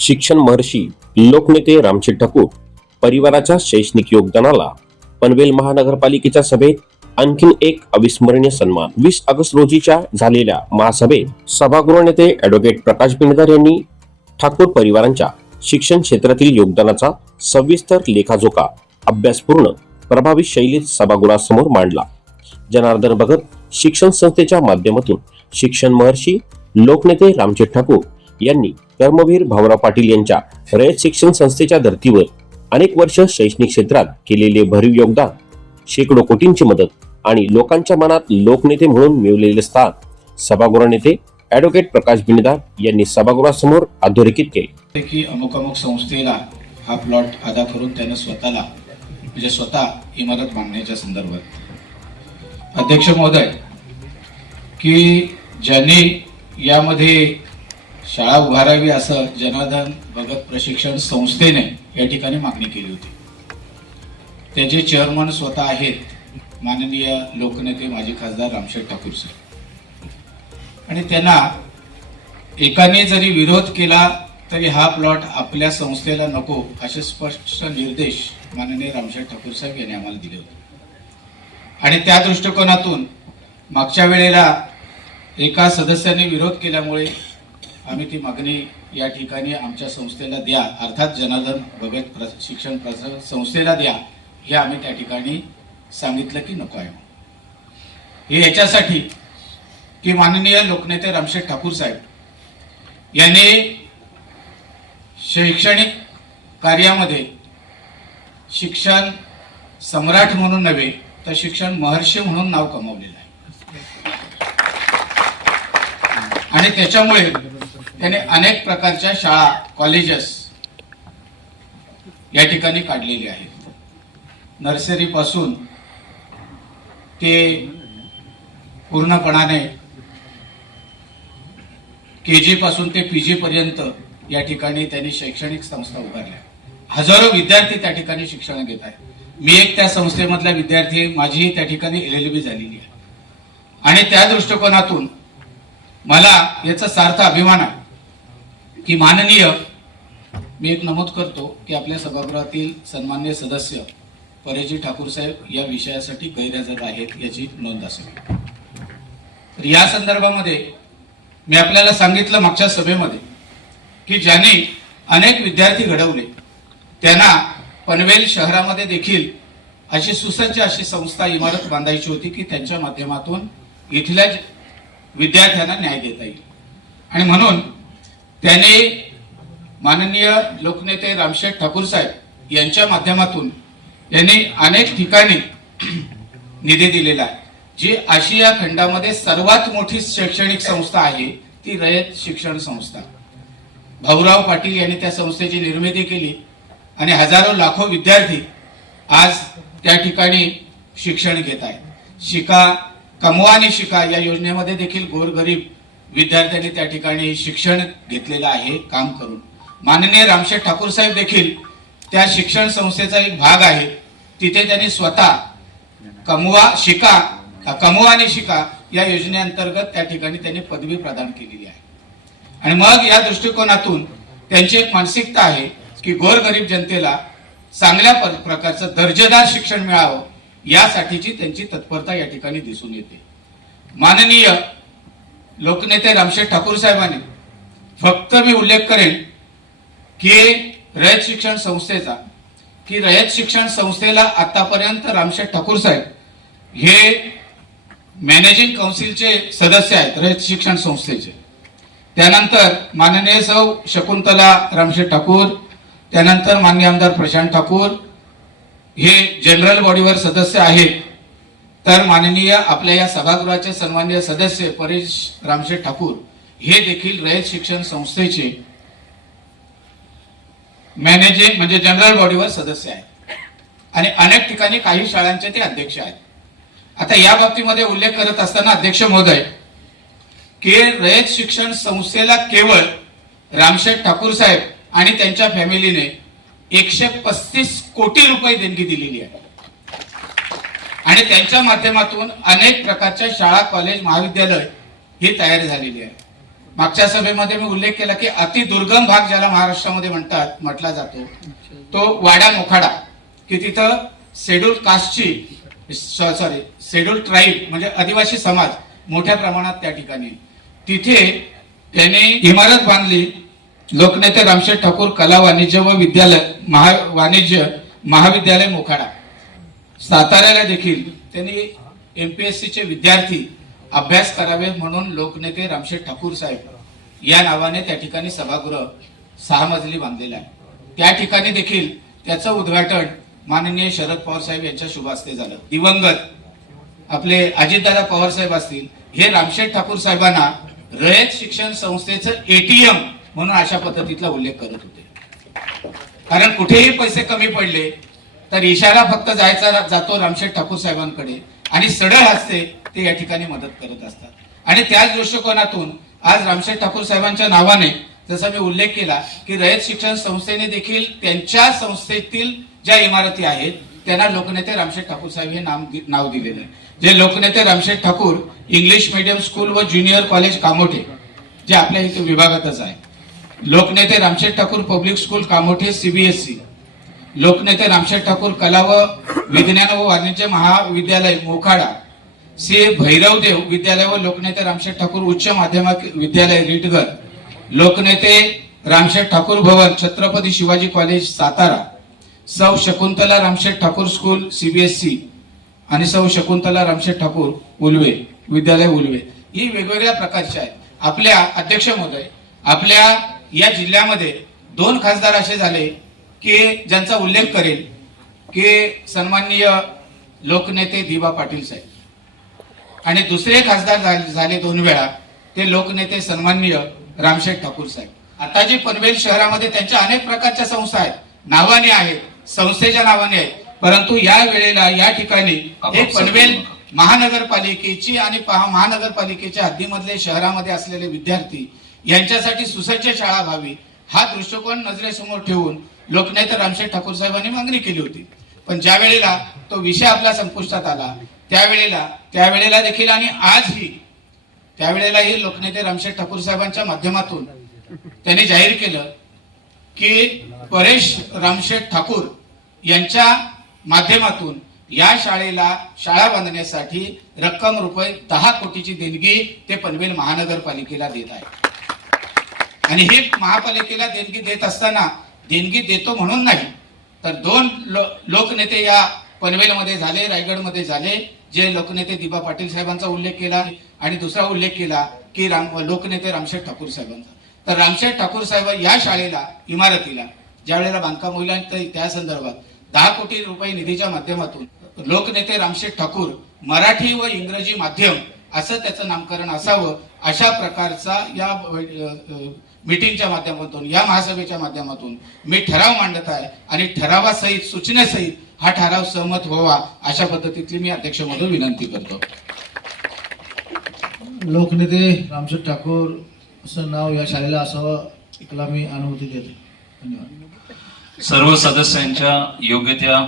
शिक्षण महर्षी लोकनेते रामशेठ ठाकूर परिवाराच्या शैक्षणिक योगदानाला पनवेल महानगरपालिकेच्या सभेत आणखीन एक अविस्मरणीय सन्मान। 20 ऑगस्ट रोजीच्या झालेल्या महासभेत सभागृह नेते ॲडव्होकेट प्रकाश बिंडदार यांनी ठाकूर परिवारांच्या शिक्षण क्षेत्रातील योगदानाचा सविस्तर लेखाजोखा अभ्यासपूर्ण प्रभावी शैलीत सभागृहासमोर मांडला। जनार्दन भगत शिक्षण संस्थेच्या माध्यमातून शिक्षण महर्षी लोकनेते रामशेठ ठाकूर यांनी कर्मवीर भाऊराव पाटील यांच्या रयत शिक्षण संस्थेच्या धर्तीवर अनेक वर्ष शैक्षणिक क्षेत्रात केलेले भरीव योगदान, शेकडो कोटींची मदत आणि लोकांच्या मनात लोकनेते म्हणून मिळवलेले स्थान सभागृह नेते ॲडव्होकेट प्रकाश बिंडदार यांनी सभागृहासमोर अधोरेखित केले की अमुक संस्थेला हा प्लॉट अदा करून त्याने स्वतःला म्हणजे स्वतः इमारत बांधण्याच्या संदर्भात अध्यक्ष महोदय की ज्यांनी यामध्ये शाळा उभारावी असं जनार्दन भगत प्रशिक्षण संस्थेने या ठिकाणी मागणी केली होती। त्याचे चेअरमन स्वतः आहेत माननीय लोकनेते माजी खासदार रामशेठ ठाकूर साहेब, आणि त्यांना एकाने जरी विरोध केला तरी हा प्लॉट आपल्या संस्थेला नको असे स्पष्ट निर्देश माननीय रामशेठ ठाकूर साहेब यांनी आम्हाला दिले होते। आणि त्या दृष्टिकोनातून मागच्या वेळेला एका सदस्याने विरोध केल्यामुळे आम्ही ती मागणी या ठिकाणी आमच्या संस्थेला द्या, अर्थात जनार्दन भगत शिक्षण संस्थेला द्या, हे आम्ही त्या ठिकाणी सांगितलं की नको आहे। हे याच्यासाठी की माननीय लोकनेते रामशेठ ठाकूर साहेब यांनी शैक्षणिक कार्यामध्ये शिक्षण सम्राट म्हणून नव्हे तर शिक्षण महर्षी म्हणून नाव कमावलेलं आहे। आणि त्याच्यामुळे त्याने अनेक प्रकारच्या शाळा कॉलेजेस या ठिकाणी काढलेली आहेत। नर्सरी पासून ते पूर्णपणाने केजी पासून ते पीजी पर्यंत या ठिकाणी त्यांनी शैक्षणिक संस्था उभारल्या। हजारो विद्यार्थी त्या ठिकाणी शिक्षण घेत आहेत। मी एक त्या संस्थेमधला विद्यार्थी, माझी त्या ठिकाणी LLB झालेली आहे। आणि त्या दृष्टिकोनातून मला याचा सार्थ अभिमान आहे की माननीय मी एक नमूद करतो की आपल्या सभागृहातील सन्माननीय सदस्य परेजी ठाकूर साहेब या विषयासाठी गैरहजर आहेत याची नोंद असावी। तर या संदर्भामध्ये मी आपल्याला सांगितलं मागच्या सभेमध्ये की ज्यांनी अनेक विद्यार्थी घडवले त्यांना पनवेल शहरामध्ये देखील अशी सुसज्ज अशी संस्था इमारत बांधायची होती की त्यांच्या माध्यमातून इथल्या विद्यार्थ्यांना न्याय देता येईल। आणि म्हणून त्याने माननीय लोकनेते रामशेठ ठाकूर साहेब यांच्या माध्यमातून यांनी अनेक ठिकाणी निधी दिलेला आहे। जी आशिया खंडामध्ये सर्वात मोठी शैक्षणिक संस्था आहे ती रयत शिक्षण संस्था। भाऊराव पाटील यांनी त्या संस्थेची निर्मिती केली आणि हजारो लाखो विद्यार्थी आज त्या ठिकाणी शिक्षण घेत आहेत। शिका कमवा आणि शिका या योजनेमध्ये देखील गोरगरीब विद्यार्थ्यांनी त्या ठिकाणी शिक्षण घेतलेलं आहे काम करून। माननीय रामशेठ ठाकूर साहेब देखील त्या शिक्षण संस्थेचा एक भाग आहे। तिथे त्यांनी स्वतः कमवा आणि शिका या योजनेअंतर्गत त्या ठिकाणी त्यांनी पदवी प्रदान केलेली आहे। आणि मग या दृष्टिकोनातून त्यांची एक मानसिकता आहे की गोरगरीब जनतेला चांगल्या प्रकारचं दर्जेदार शिक्षण मिळावं यासाठीची त्यांची तत्परता या ठिकाणी दिसून येते। माननीय लोकनेते रामशेठ ठाकूर साहेबांनी फक्त मी उल्लेख करेन की रयत शिक्षण संस्थेचा की रयत शिक्षण संस्थेला आतापर्यंत रामशेठ ठाकूर साहेब हे मॅनेजिंग काउन्सिलचे सदस्य आहेत रयत शिक्षण संस्थेचे। त्यानंतर माननीय सौ शकुंतला रामशेठ ठाकूर, त्यानंतर माननीय आमदार प्रशांत ठाकूर हे जनरल बॉडीवर सदस्य आहेत। तर माननीय आपल्या या सभागृहाचे सन्माननीय सदस्य परेश रामशेठ ठाकूर हे देखील रयत शिक्षण संस्थेचे मॅनेजिंग म्हणजे जनरल बॉडीवर सदस्य आहेत आणि अनेक ठिकाणी काही शाळांचे ते अध्यक्ष आहेत। आता या बाबतीमध्ये उल्लेख करत असताना अध्यक्ष महोदय की रयत शिक्षण संस्थेला केवळ रामशेठ ठाकूर साहेब आणि त्यांच्या फॅमिलीने 135 कोटी रुपये देणगी दिलेली आहे आणि त्यांच्या माध्यमातून अनेक प्रकारच्या शाळा कॉलेज महाविद्यालय ही तयार झालेली आहे। मागच्या सभेमध्ये मी उल्लेख केला की अति दुर्गम भाग ज्याला महाराष्ट्रामध्ये म्हटला जातो तो वाडा मोखाडा, की तिथं शेड्यूल कास्टची शेड्यूल ट्राईब म्हणजे आदिवासी समाज मोठ्या प्रमाणात त्या ठिकाणी, तिथे त्याने इमारत बांधली. लोकनेते रामशेठ ठाकूर कला वाणिज्य व वाणिज्य महाविद्यालय मोखाडा. साताऱ्याला देखील त्यांनी MPSC चे विद्यार्थी अभ्यास करावे म्हणून लोकनेते रामशेठ ठाकूर साहेब या नावाने त्या ठिकाणी सभागृह 6 मजली बांधलेलं आहे. त्या ठिकाणी देखील त्याचं उद्घाटन माननीय शरद पवार साहेब यांच्या शुभ हस्ते झालं. दिवंगत आपले अजितदादा पवार साहेब असतील, हे रामशेठ ठाकूर साहेबांना रयत शिक्षण संस्थेचं ATM म्हणून अशा पद्धतीतला उल्लेख करत होते. कारण कुठेही पैसे कमी पडले तर इशारा फक्त जातो रामशेठ ठाकूर साहेबांकडे आणि सडळ हस्ते ते या ठिकाणी मदत करत असतात. आणि त्याच दृष्टिकोनातून आज रामशेठ ठाकूर साहेबांच्या नावाने जसा मी उल्लेख केला की रयत शिक्षण संस्थेने देखील त्यांच्या संस्थेतील ज्या इमारती आहेत त्यांना लोकनेते रामशेठ ठाकूर साहेब हे नाव दिलेलं आहे. जे लोकनेते Ramsheth Thakur English medium school व ज्युनियर कॉलेज कामोठे जे आपल्या इथे विभागातच आहे, लोकनेते Ramsheth Thakur public school Kamothe CBSE, लोकनेते रामशेठ ठाकूर कला व विज्ञान व वाणिज्य महाविद्यालय मोखाडा, भैरवदेव विद्यालय व लोकनेते रामशेठ ठाकूर उच्च माध्यमिक विद्यालय रिटगर, लोकनेते रामशेठ ठाकूर भवन छत्रपती शिवाजी कॉलेज सातारा, सौ शकुंतला रामशेठ ठाकूर स्कूल CBSE आणि सौ शकुंतला रामशेठ ठाकूर उल्वे विद्यालय उल्वे. ही वेगवेगळ्या प्रकारची आहेत. आपल्या अध्यक्ष महोदय, आपल्या या जिल्ह्यामध्ये 2 खासदार असे झाले की ज्यांचा उल्लेख करेल की सन्माननीय लोकनेते दिबा पाटील साहेब, आणि दुसरे खासदार झाले 2 वेळा ते लोकनेते सन्माननीय रामशेठ ठाकूर साहेब. आता जे पनवेल शहरामध्ये त्यांच्या अनेक प्रकारच्या संस्था आहेत, नावाने आहेत, संस्थेच्या नावाने आहेत, परंतु या वेळेला या ठिकाणी एक पनवेल महानगरपालिकेची आणि महानगरपालिकेच्या हद्दीमधले शहरामध्ये असलेले विद्यार्थी यांच्यासाठी सुसज्ज शाळा व्हावी हा दृष्टिकोन नजरेसमोर ठेवून लोकनेते रामशेठ ठाकूर साहेबांनी मागणी केली होती. पण ज्या वेळेला तो विषय आपल्या संपुष्टात आला त्यावेळेला देखील आणि आजही त्यावेळेलाही लोकनेते रामशेठ ठाकूर साहेबांच्या माध्यमातून त्यांनी जाहीर केलं की परेश रामशेठ ठाकूर यांच्या माध्यमातून या शाळा बांधण्यासाठी रक्कम रुपये 10 कोटीची देणगी ते पनवेल महानगरपालिकेला देत आहे. आणि हे महापालिकेला देणगी देत असताना देणगी देतो म्हणून नाही, तर 2 लोकनेते या पनवेलमध्ये झाले, रायगडमध्ये झाले, जे लोकनेते दिबा पाटील साहेबांचा उल्लेख केला आणि दुसरा उल्लेख केला की लोकनेते रामशेठ ठाकूर साहेबांचा. तर रामशेठ ठाकूर साहेब या शाळेला इमारतीला ज्या वेळेला बांधकाम होईल त्या संदर्भात 10 कोटी रुपये निधीच्या माध्यमातून लोकनेते रामशेठ ठाकूर मराठी व इंग्रजी माध्यम असं त्याचं नामकरण असावं अशा प्रकारचा या मीटिंगच्या माध्यमातून या महासभेच्या माध्यमातून मी ठराव मांडत आहे आणि ठरावासहित सूचनेसहित हा ठराव सहमत व्हावा अशा पद्धतीतली मी अध्यक्ष महोदय विनंती करतो. लोकनेते रामशेठ ठाकूर असं नाव या शाळेला असावं याला मी अनुभूती देतो. धन्यवाद. सर्व सदस्यांच्या योग्य त्या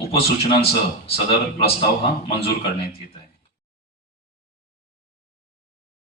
उपसूचनांसह सदर प्रस्ताव हा मंजूर करण्यात येत आहे.